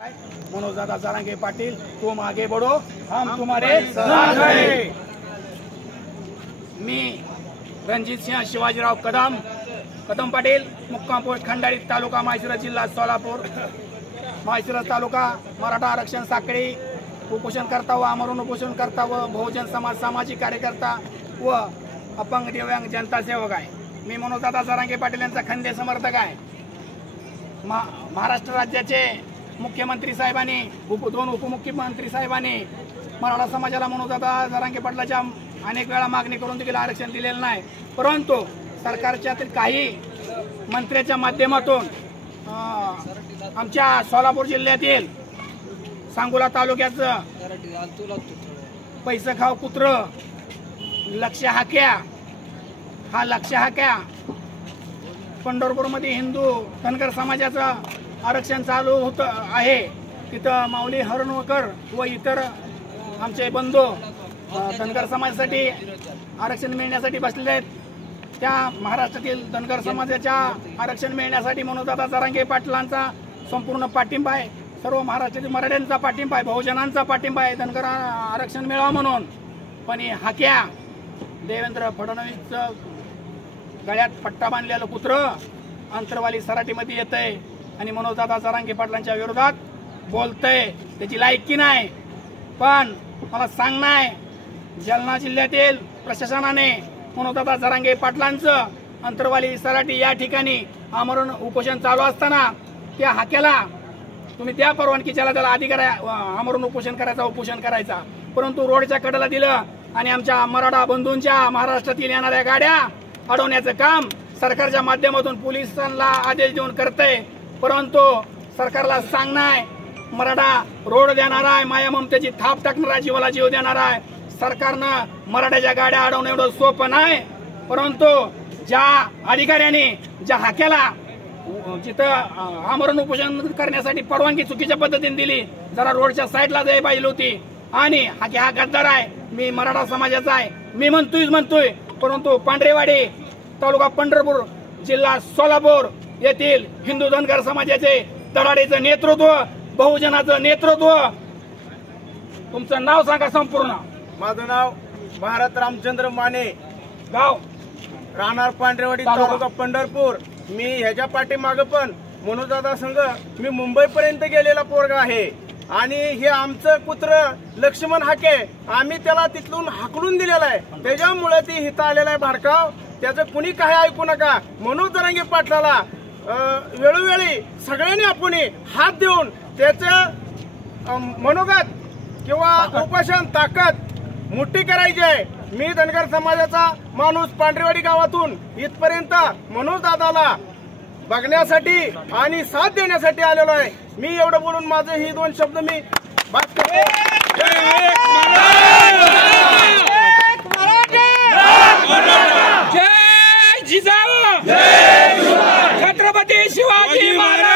मनोज दादा जरांगे पाटील, तुम आगे बढ़ो हम तुम्हारे साथ हैं। मी रणजित सिंह शिवाजीराव कदम पाटील, मुक्काम पोस्ट खंडाळी, तालुका माळशिरस, जिल्हा सोलापूर। माळशिरस तालुका मराठा आरक्षण साखळी उपोषण करता व आमरण उपोषण करता व बहुजन समाज सामाजिक कार्यकर्ता व अपंग दिव्यांग जनता सेवक आहे। मी मनोज दादा जरांगे पाटील यांचा खंदे समर्थक आहे। महाराष्ट्र राज्याचे मुख्यमंत्री साहेबांनी दोन उपमुख्यमंत्री साहेबांनी मराठा समाजाला मनोज दादा जरांगे पाटलाच्या अनेक वेळा मागणी करून देखील आरक्षण दिलेलं नाही, परंतु सरकारच्या काही मंत्र्याच्या माध्यमातून आमच्या सोलापूर जिल्ह्यातील सांगोला तालुक्याचं पैसे खाव कुत्र लक्ष हाक्या पंढरपूरमध्ये हिंदू धनगर समाजाचं आरक्षण चालू होत आहे। तिथं माऊली हरणवकर व इतर आमचे बंधू धनगर समाजासाठी आरक्षण मिळण्यासाठी बसलेले आहेत। त्या महाराष्ट्रातील धनगर समाजाच्या आरक्षण मिळण्यासाठी मनोज दादा जरांगे पाटलांचा संपूर्ण पाठिंबा आहे। सर्व महाराष्ट्रातील मराठ्यांचा पाठिंबा आहे, बहुजनांचा पाठिंबा आहे धनगर आरक्षण मिळावं म्हणून। पण हाक्या देवेंद्र फडणवीस गळ्यात पट्टा बांधलेलं कुत्र अंतरवाली सराटीमध्ये येतंय आणि मनोज दादा जरांगे पाटलांच्या विरोधात बोलतंय। त्याची लायकी नाही। पण मला सांगणं आहे, जालना जिल्ह्यातील प्रशासनाने मनोज दादा जरांगे पाटलांचं अंतरवाली सराटी या ठिकाणी आमरण उपोषण चालू असताना त्या हाक्याला तुम्ही त्या परवानगी त्याला अधिकार आहे आमरण उपोषण करायचा, परंतु रोडच्या कडेला दिलं आणि आमच्या मराठा बंधूंच्या महाराष्ट्रातील येणाऱ्या गाड्या अडवण्याचं काम सरकारच्या माध्यमातून पोलिसांना आदेश देऊन करतंय। परंतु सरकारला सांगणं आहे, मराठा रोड देणार आहे, माया ममतेची थाप टाकणारा जीवाला जीव देणार आहे। सरकारनं मराठ्याच्या गाड्या अडवणं एवढं सोपं नाही, परंतु ज्या अधिकाऱ्यांनी ज्या हाक्याला जिथं आमरण उपोषण करण्यासाठी परवानगी चुकीच्या पद्धतीने दिली, जरा रोडच्या साईडला जायला पाहिजे होती। आणि हाक्या हा गद्दार आहे, मी मराठा समाजाचा आहे, मी म्हणतोय, परंतु पांढरेवाडी तालुका पंढरपूर जिल्हा सोलापूर येथील हिंदू धनगर समाजाचे तडाडीचं नेतृत्व, बहुजनाचं नेतृत्व। तुमचं नाव सांगा संपूर्ण। माझं नाव भारत रामचंद्र माने, गाव राहणार पांढरेवाडी, तालुका पंढरपूर। मी ह्याच्या पाठीमागे पण मनोज दादा संघ मी मुंबईपर्यंत गेलेला पोरगा आहे आणि हे आमचं कुत्र लक्ष्मण हाके आम्ही त्याला तिथून हाकलून दिलेला आहे। त्याच्यामुळे ती हिथं आलेला आहे भाडकाव। त्याचं कुणी काही ऐकू नका। मनोज जरांगे पाटलाला वेळोवेळी सगळ्यांनी आपण हात देऊन त्याचं मनोगत किंवा उपोषण ताकद मोठी करायची आहे। मी धनगर समाजाचा माणूस पांढरेवाडी गावातून इथपर्यंत मनोज दादाला बघण्यासाठी आणि साथ देण्यासाठी आलेलो आहे। मी एवढं बोलून माझे ही दोन शब्द मी बात करतो। जय जिजाऊ, छत्रपती शिवाजी महाराज।